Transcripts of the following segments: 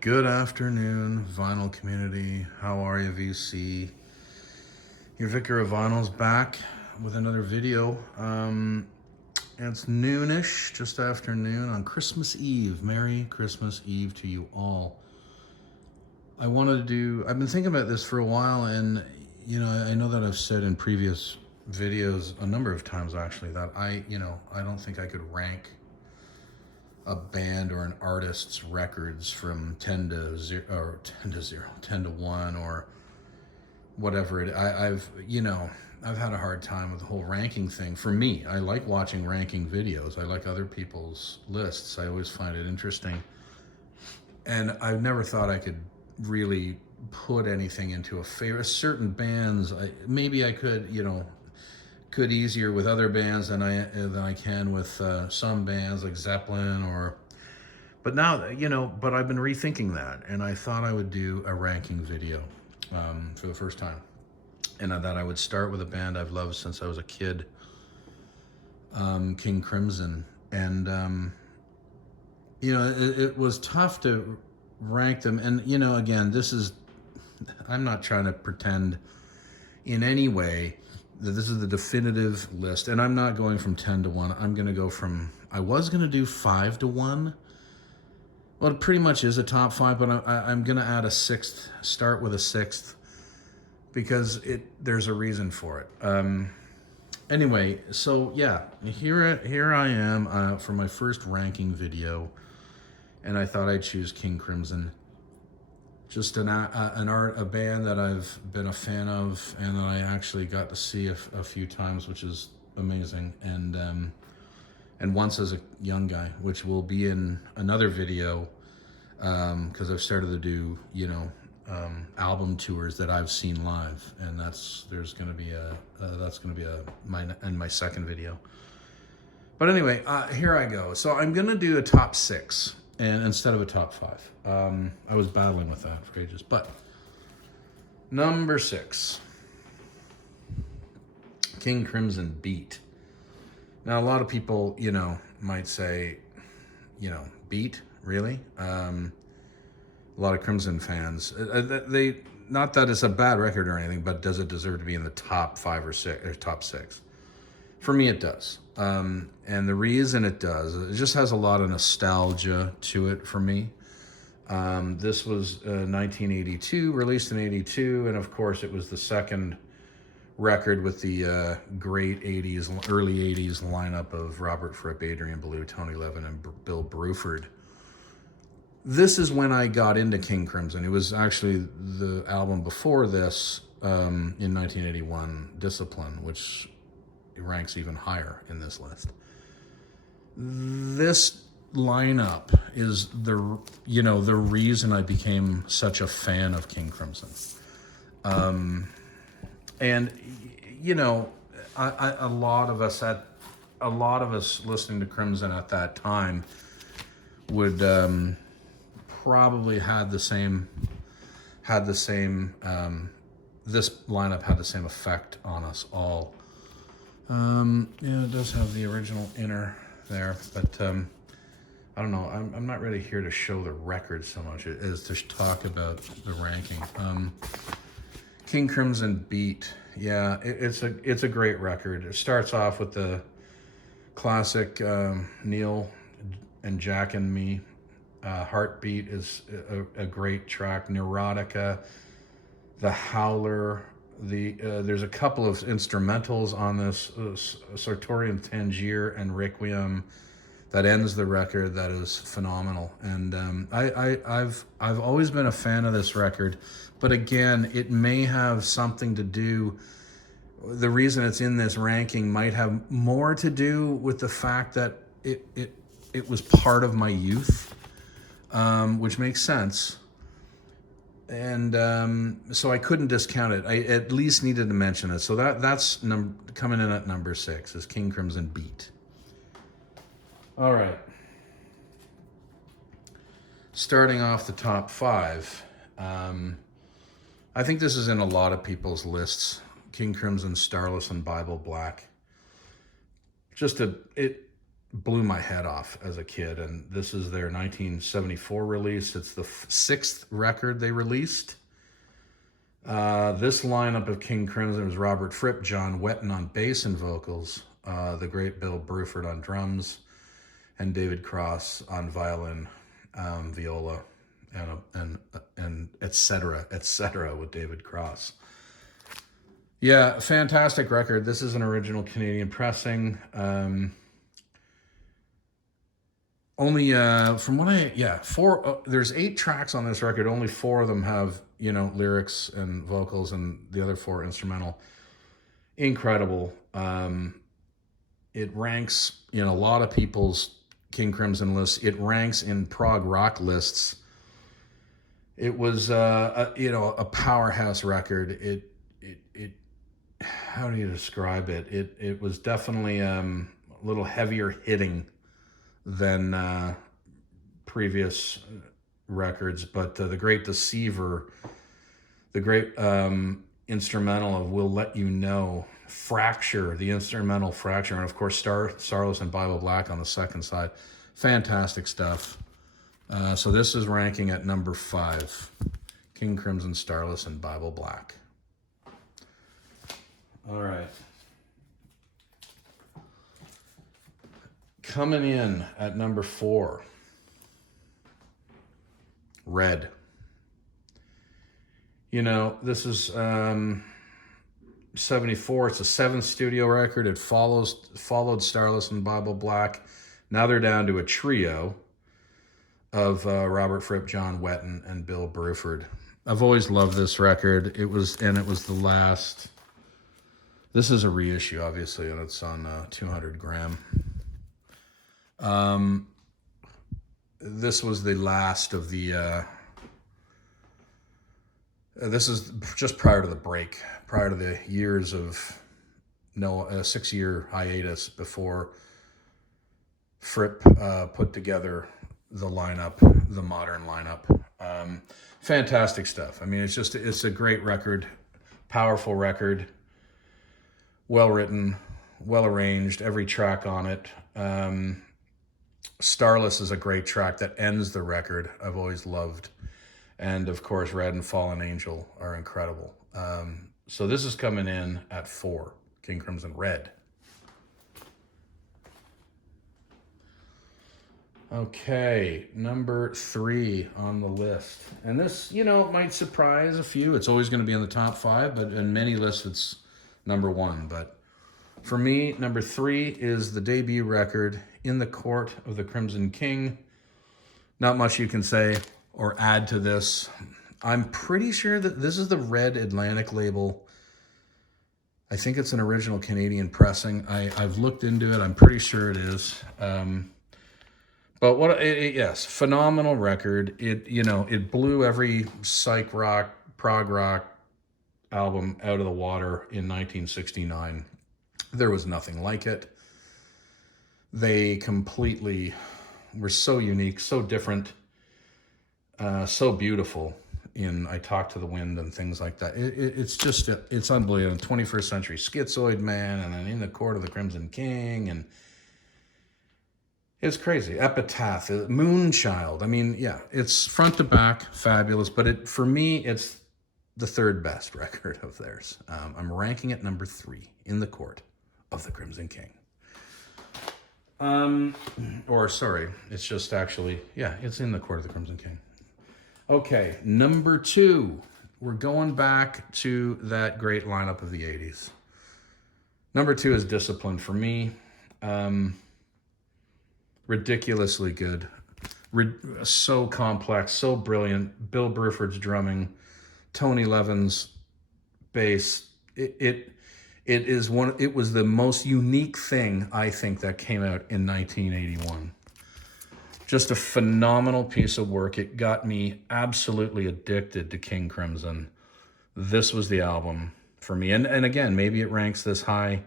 Good afternoon, vinyl community. How are you, VC? Your Vicar of Vinyl's back with another video. It's noonish, just after noon on Christmas Eve. Merry Christmas Eve to you all. I've been thinking about this for a while, and I know that I've said in previous videos a number of times actually that I don't think I could rank a band or an artist's records from 10 to 0 or 10 to 0, 10 to 1 or whatever I've had a hard time with the whole ranking thing. For me, I like watching ranking videos. I like other people's lists. I always find it interesting. And I've never thought I could really put anything into a favorite. Certain bands, maybe I could easier with other bands than I can with some bands like Zeppelin but now but I've been rethinking that, and I thought I would do a ranking video for the first time, and that I would start with a band I've loved since I was a kid, King Crimson, and it was tough to rank them, and again, I'm not trying to pretend in any way that this is the definitive list, and I'm not going from 10 to 1. I'm going to go I was going to do 5 to 1. Well, it pretty much is a top 5, but I'm going to add a sixth, start with a sixth, because there's a reason for it. Anyway, so yeah, here I am for my first ranking video, and I thought I'd choose King Crimson. Just a band that I've been a fan of, and that I actually got to see a few times, which is amazing, and once as a young guy, which will be in another video, because I've started to do album tours that I've seen live, and that's going to be my second video. But anyway, here I go. So I'm gonna do a top 6. And instead of a top 5. I was battling with that for ages. But number 6, King Crimson Beat. Now, a lot of people, might say, Beat, really? A lot of Crimson fans. Not that it's a bad record or anything, but does it deserve to be in the top 5 or 6 or top 6? For me, it does. And the reason it does, it just has a lot of nostalgia to it for me. This was 1982, released in 82, and of course it was the second record with the great 80s, early 80s lineup of Robert Fripp, Adrian Belew, Tony Levin, and Bill Bruford. This is when I got into King Crimson. It was actually the album before this, in 1981, Discipline, which ranks even higher in this list. This lineup is the reason I became such a fan of King Crimson. And a lot of us listening to Crimson at that time would probably had the same this lineup had the same effect on us all. It does have the original inner there, but I don't know. I'm not really here to show the record so much as to talk about the ranking. King Crimson Beat, yeah, it's a great record. It starts off with the classic Neil and Jack and Me. Heartbeat is a great track. Neurotica, The Howler. There's a couple of instrumentals on this, Sartorial Tangier and Requiem, that ends the record. That is phenomenal, and I've always been a fan of this record, but again, it may have something to do. The reason it's in this ranking might have more to do with the fact that it was part of my youth, which makes sense. And so I couldn't discount it. I at least needed to mention it. So that's coming in at number 6 is King Crimson Beat. All right. Starting off the top 5. I think this is in a lot of people's lists. King Crimson, Starless, and Bible Black. blew my head off as a kid. And this is their 1974 release. It's the sixth record they released. This lineup of King Crimson was Robert Fripp, John Wetton on bass and vocals, the great Bill Bruford on drums, and David Cross on violin, viola, and et cetera with David Cross. Yeah, fantastic record. This is an original Canadian pressing. Only from what there's 8 tracks on this record. Only 4 of them have, lyrics and vocals, and the other 4 instrumental. Incredible. It ranks in a lot of people's King Crimson lists. It ranks in prog rock lists. It was a powerhouse record. It how do you describe it? It was definitely a little heavier hitting than previous records, but the Great Deceiver, the great instrumental of We'll Let You Know, Fracture, the instrumental Fracture, and of course Starless and Bible Black on the second side. Fantastic stuff. So this is ranking at number 5, King Crimson, Starless, and Bible Black. All right. Coming in at number 4, Red. This is 74. It's a 7th studio record. It followed Starless and Bible Black. Now they're down to a trio of Robert Fripp, John Wetton, and Bill Bruford. I've always loved this record. It was the last. This is a reissue, obviously, and it's on 200 gram. This was the last of the. This is just prior to the break, prior to the years of a 6-year hiatus before Fripp put together the lineup, the modern lineup. Fantastic stuff. I mean, it's a great record, powerful record, well written, well arranged, every track on it. Starless is a great track that ends the record. I've always loved. And of course, Red and Fallen Angel are incredible. So this is coming in at 4, King Crimson Red. Okay, number 3 on the list. And this, might surprise a few. It's always going to be in the top 5, but in many lists it's number 1. But for me, number 3 is the debut record, In the Court of the Crimson King. Not much you can say or add to this. I'm pretty sure that this is the Red Atlantic label. I think it's an original Canadian pressing. I've looked into it. I'm pretty sure it is. But yes, phenomenal record. It blew every psych rock, prog rock album out of the water in 1969. There was nothing like it. They completely were so unique, so different, so beautiful in I Talk to the Wind and things like that. It's unbelievable. 21st Century Schizoid Man, and then In the Court of the Crimson King, and it's crazy. Epitaph, Moonchild. I mean, yeah, it's front to back, fabulous. But for me, it's the 3rd best record of theirs. I'm ranking it number 3, In the Court of the Crimson King. It's just actually, it's In the Court of the Crimson King. Okay, number 2. We're going back to that great lineup of the 80s. Number 2 is Discipline for me. Ridiculously good. So complex, so brilliant. Bill Bruford's drumming, Tony Levin's bass. It was the most unique thing, I think, that came out in 1981. Just a phenomenal piece of work. It got me absolutely addicted to King Crimson. This was the album for me. And again, maybe it ranks this high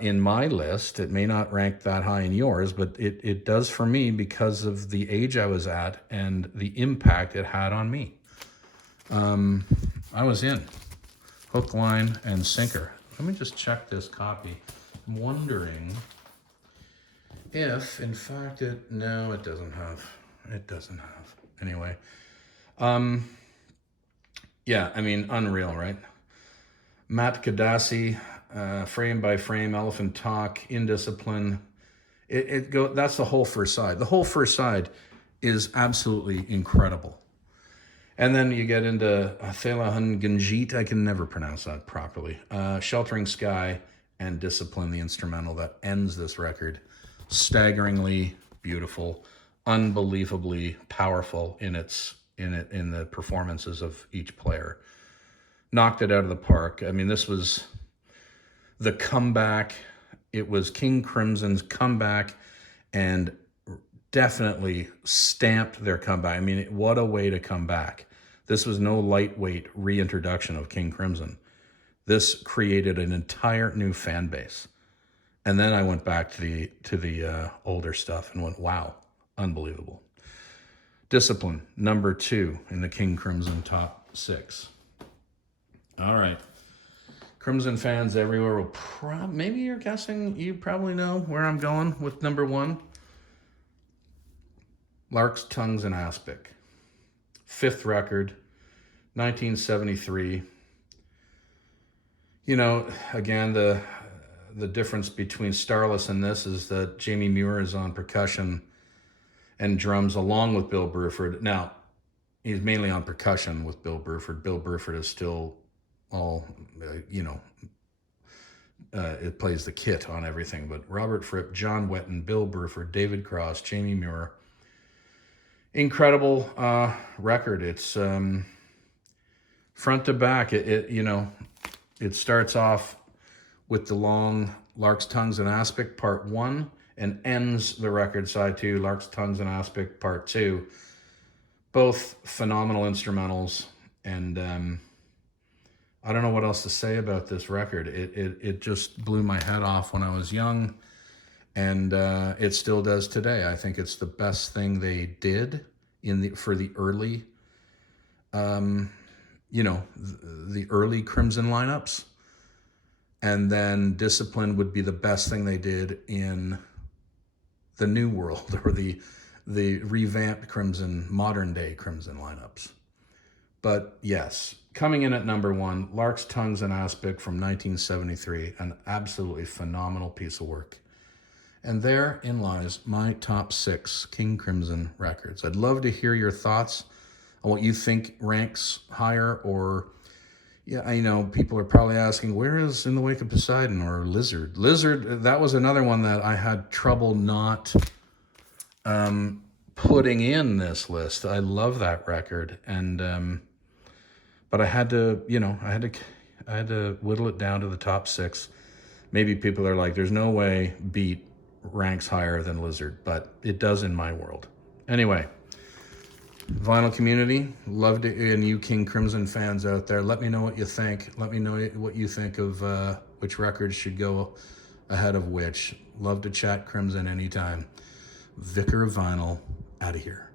in my list. It may not rank that high in yours, but it does for me because of the age I was at and the impact it had on me. I was in. Hook, line, and sinker. Let me just check this copy. I'm wondering if, in fact, no, it doesn't have. It doesn't have. Anyway. Yeah, I mean, unreal, right? Matt Kadasi, frame by frame, elephant talk, indiscipline. That's the whole first side. The whole first side is absolutely incredible. And then you get into Thelahan Ganjit, I can never pronounce that properly. Sheltering Sky and Discipline, the instrumental that ends this record. Staggeringly beautiful, unbelievably powerful in the performances of each player. Knocked it out of the park. I mean, this was the comeback. It was King Crimson's comeback, and definitely stamped their comeback. I mean, what a way to come back. This was no lightweight reintroduction of King Crimson. This created an entire new fan base. And then I went back to the older stuff and went, wow, unbelievable. Discipline, number 2 in the King Crimson top 6. All right. Crimson fans everywhere will maybe you're guessing, you probably know where I'm going with number 1. Larks, Tongues, and Aspic. 5th record, 1973. You know, again, the difference between Starless and this is that Jamie Muir is on percussion and drums along with Bill Bruford. Now, he's mainly on percussion with Bill Bruford. Bill Bruford is still all, it plays the kit on everything. But Robert Fripp, John Wetton, Bill Bruford, David Cross, Jamie Muir. Incredible record. It's front to back. It starts off with the long Larks, Tongues, and Aspic Part 1 and ends the record side 2, Larks, Tongues, and Aspic Part 2. Both phenomenal instrumentals, and I don't know what else to say about this record. It just blew my head off when I was young, and it still does today. I think it's the best thing they did for the early, the early Crimson lineups. And then Discipline would be the best thing they did in the new world, or the revamped Crimson, modern day Crimson lineups. But yes, coming in at number 1, Larks, Tongues, and Aspic from 1973, an absolutely phenomenal piece of work. And therein lies my top 6 King Crimson records. I'd love to hear your thoughts on what you think ranks higher, or yeah, I know people are probably asking, where is In the Wake of Poseidon or Lizard? Lizard, that was another one that I had trouble not putting in this list. I love that record, and but I had to whittle it down to the top 6. Maybe people are like, there's no way Beat ranks higher than Lizard, but it does in my world. Anyway, vinyl community, love to, and you King Crimson fans out there, let me know what you think. Let me know what you think of which records should go ahead of which. Love to chat Crimson anytime. Vicar of Vinyl, out of here.